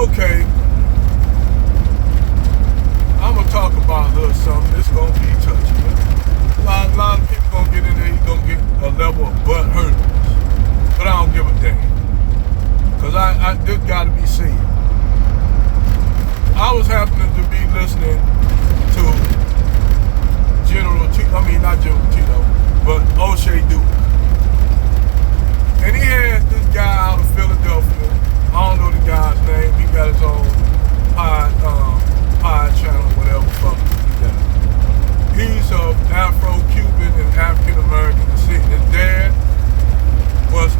Okay, I'm gonna talk about a little something. It's gonna be touchy. A lot of people gonna get in there. You gonna get a level of butt hurt, but I don't give a damn, cause I this gotta be seen. I was happening to be listening to not General Tito, but O'Shea Duke, and he had this guy out of Philadelphia. I don't know the guy's name. He got his own pod channel, whatever fuck he got. He's of Afro-Cuban and African-American descent. His dad was,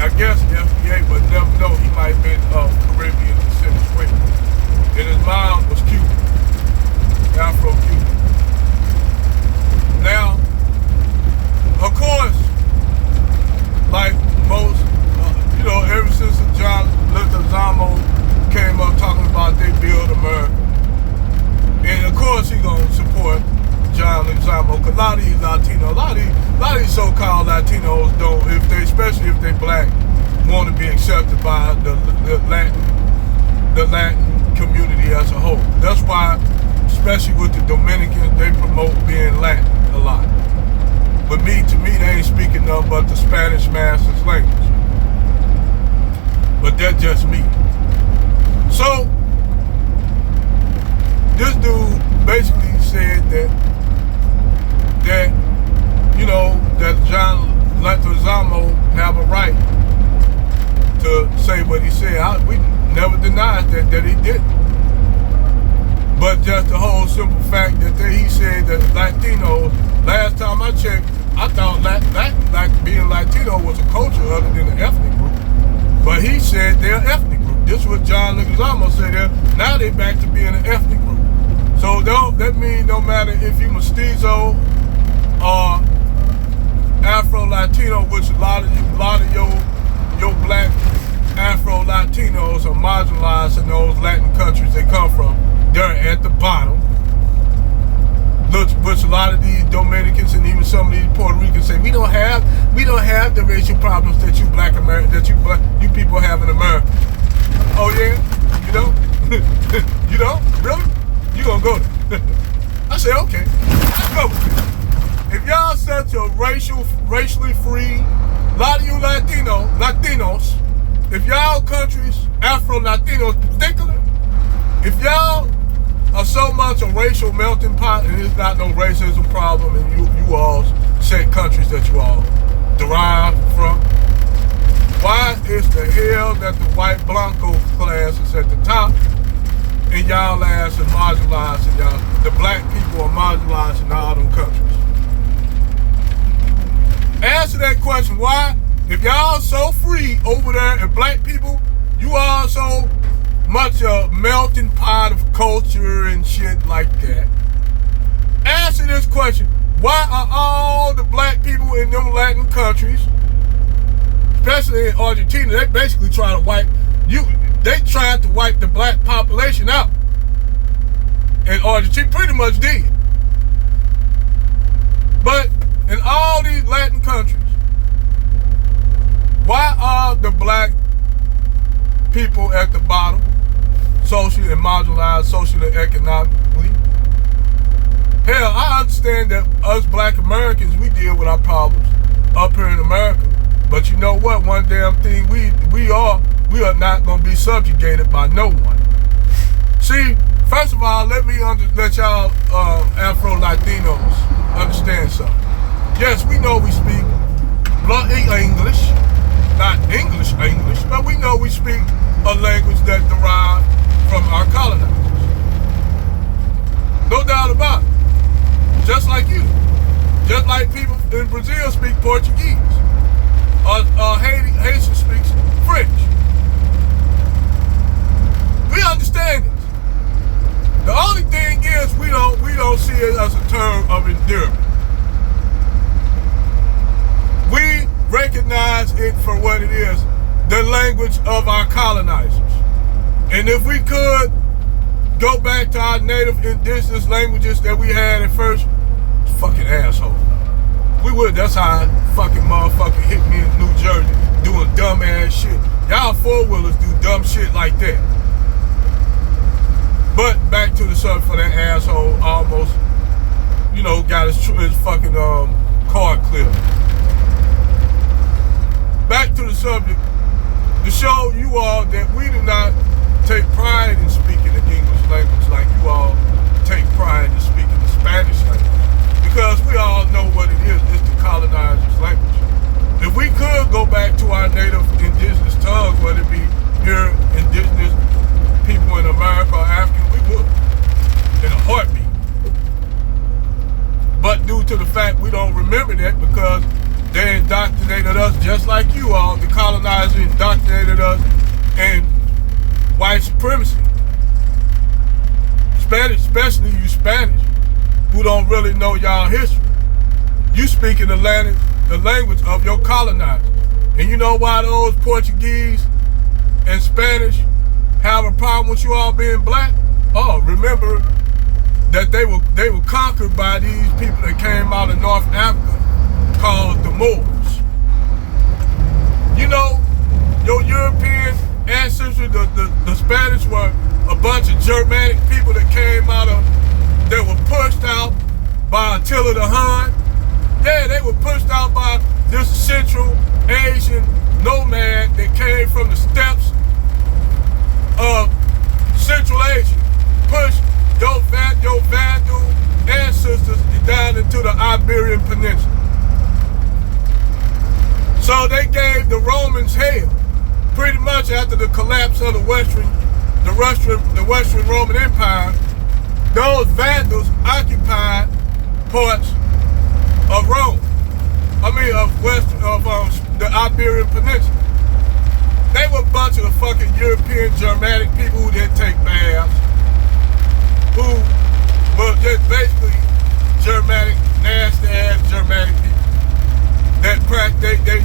I guess, FBA, but never know. He might have been of Caribbean descent as well. And his mom was Cuban, Afro-Cuban. Now, of course, like most, ever since John Leguizamo came up talking about they build America. And of course he gonna support John Leguizamo, because a lot of these Latinos, a lot of these so-called Latinos don't, especially if they black, want to be accepted by the Latin community as a whole. That's why, especially with the Dominicans, they promote being Latin a lot. But to me, they ain't speaking nothing but the Spanish master's language. But that's just me. So, this dude basically said that John Leguizamo have a right to say what he said. We never denied that he didn't. But just the whole simple fact that he said that Latinos, last time I checked, I thought being Latino was a culture other than an ethnic group. But he said they're an ethnic group. This is what John Leguizamo said there. Now they're back to being an ethnic group. So that means no matter if you mestizo or Afro-Latino, which a lot of your black Afro-Latinos are marginalized in those Latin countries they come from, they're at the bottom. Which a lot of these Dominicans and even some of these Puerto Ricans say we don't have the racial problems that you people have in America. Oh yeah, you don't? You don't? Really? You gonna go there? I say okay, let's go with it. If y'all such a racially free, a lot of you Latinos, if y'all countries, Afro-Latinos in particular, if y'all are so much a racial melting pot and it's not no racism problem and you all set countries that you all derive from, why is the hell that the white Blanco class is at the top and y'all ass is marginalized and the black people are marginalized in all them countries? Answer that question. Why? If y'all so free over there and black people, you all so much a melting pot of culture and shit like that. Answer this question. Why are all the black people in them Latin countries, especially in Argentina, they basically trying to wipe the black population out. And Argentina pretty much did. But in all these Latin countries, why are the black people at the bottom, socially and marginalized, socially and economically? Hell, I understand that us black Americans, we deal with our problems up here in America. But you know what? One damn thing we are not going to be subjugated by no one. See, first of all, let y'all Afro-Latinos understand something. Yes, we know we speak English, not English, but we know we speak a language that derived from our colonizers. No doubt about it. Just like you. Just like people in Brazil speak Portuguese. Haitian speaks French. We understand this. The only thing is we don't see it as a term of endearment. We recognize it for what it is, the language of our colonizers. And if we could go back to our native indigenous languages that we had at first, fucking asshole. We would. That's how fucking motherfucker hit me in New Jersey doing dumb ass shit. Y'all four-wheelers do dumb shit like that. But back to the subject for that asshole almost, got his fucking car clipped. Back to the subject to show you all that we do not take pride in speaking the English language like you all take pride in speaking the Spanish language. Because we all know what it is. It's the colonizer's language. If we could go back to our native indigenous tongues, whether it be here indigenous people in America or African, we would in a heartbeat. But due to the fact we don't remember that because they indoctrinated us just like you all, the colonizer indoctrinated us in white supremacy. Spanish, especially you Spanish, who don't really know y'all history. You speaking the language of your colonizer. And you know why those Portuguese and Spanish have a problem with you all being black? Oh, remember that they were conquered by these people that came out of North Africa called the Moors. You know, your European ancestors, the Spanish were a bunch of Germanic people that came that were pushed out by Attila the Hun. Yeah, they were pushed out by this Central Asian nomad that came from the steppes of Central Asia. Pushed your Vandal ancestors down into the Iberian Peninsula. So they gave the Romans hell. Pretty much after the collapse of the Western Roman Empire, those Vandals occupied parts of Rome. Of the Iberian Peninsula. They were a bunch of fucking European Germanic people who didn't take baths, who were just basically Germanic, nasty ass Germanic people that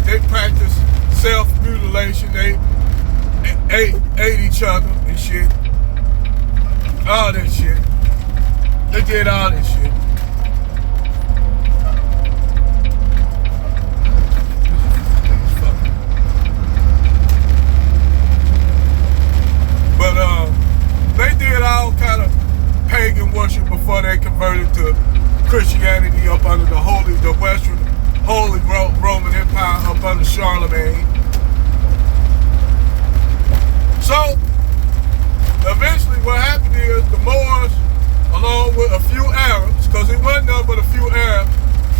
they practiced self-mutilation. They ate each other and shit. All that shit. They did all that shit. But they did all kind of pagan worship before they converted to Christianity up under the Western Holy Roman Empire up under Charlemagne. So eventually what happened is the Moors, along with a few Arabs, because it wasn't nothing but a few Arabs,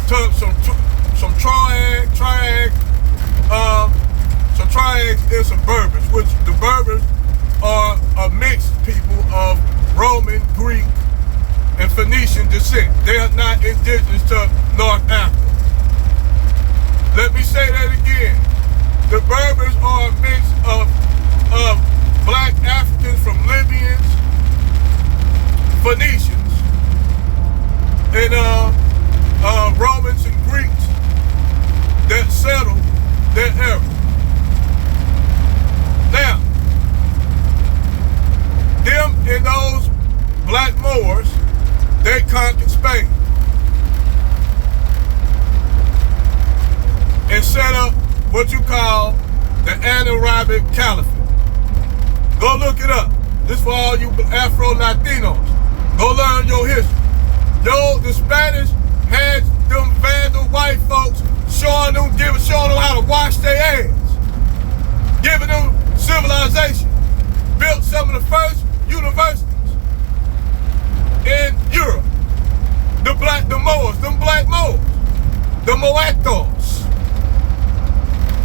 took some Triags and some Berbers, which the Berbers are a mixed people of Roman, Greek, and Phoenician descent. They are not indigenous to North Africa. Let me say that again. The Berbers are a mix of black Africans from Libyans, Phoenicians, and Romans and Greeks that settled that area. Now, them and those black Moors, they conquered Spain and set up what you call the Anarabic Caliphate. Go look it up. This for all you Afro-Latinos. Go learn your history. The Spanish had them Vandal white folks showing them how to wash their ass, giving them civilization. Built some of the first universities in Europe. The Moors, them black Moors, the Moetos,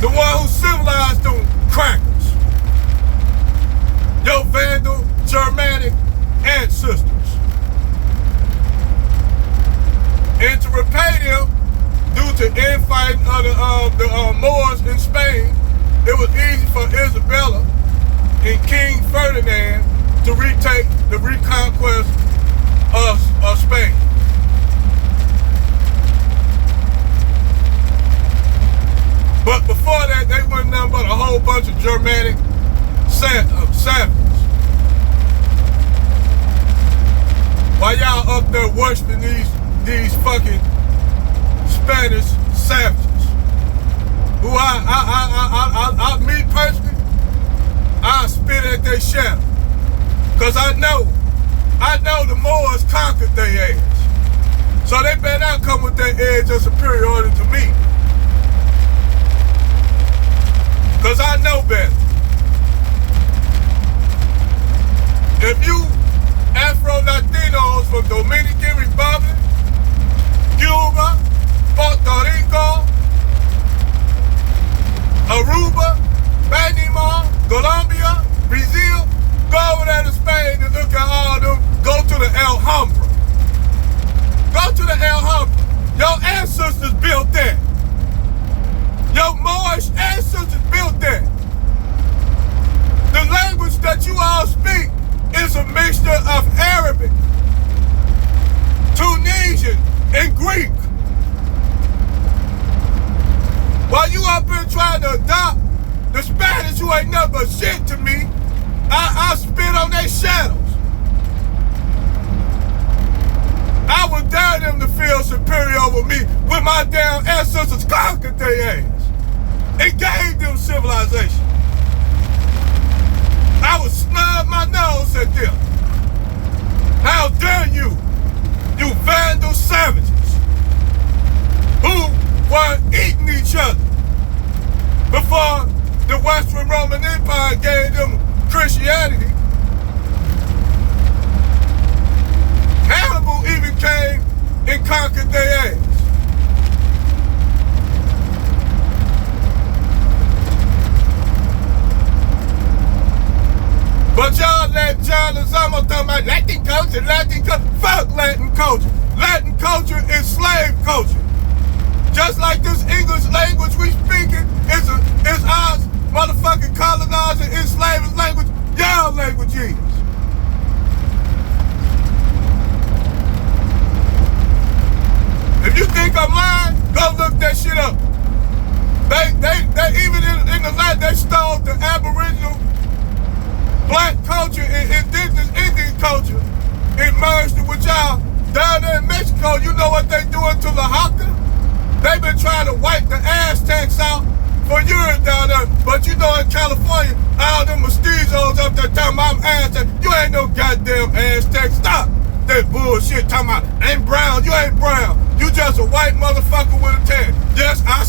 the one who civilized them crackers. Your Vandal Germanic ancestors. And to repay them, due to infighting of the Moors in Spain, it was easy for Isabella and King Ferdinand to retake the reconquest of Spain. But before that, they weren't nothing but a whole bunch of Germanic savages. While y'all up there worshiping these fucking Spanish savages, who me personally, their shadow. Because I know the Moors conquered their edge. So they better not come with their edge of superiority to me. Because I know better. If you Afro-Latinos from Dominican Republic, Cuba, Puerto Rico, Aruba, Panama, Colombia, Brazil, go over there to Spain and look at all of them. Go to the Alhambra. Go to the Alhambra. Your ancestors built that. Your Moorish ancestors built that. The language that you all speak is a mixture of Arabic, Tunisian, and Greek. While you up here trying to adopt the Spanish, who ain't nothing but shit to me, I spit on their shadows. I would dare them to feel superior over me when my damn ancestors conquered their ass and gave them civilization. I would snub my nose at them. How dare you, you vandal savages who were eating each other before the Western Roman Empire gave them Christianity. Hannibal even came and conquered their ass. But y'all let John Lozano talk about Latin culture, fuck Latin culture. Latin culture is slave culture. Just like this English language we speaking is our motherfucking colonizer, enslavers language, y'all language is. If you think I'm lying, go look that shit up. They even in the land, they stole the Aboriginal black culture and indigenous Indian culture and merged it with y'all. Down there in Mexico, you know what they doing to Oaxaca? They've been trying to wipe the Aztecs out for years down there. But you know in California, all them mestizos up there talking about Aztecs. You ain't no goddamn Aztec. Stop that bullshit talking about ain't brown. You ain't brown. You just a white motherfucker with a tan. Yes, I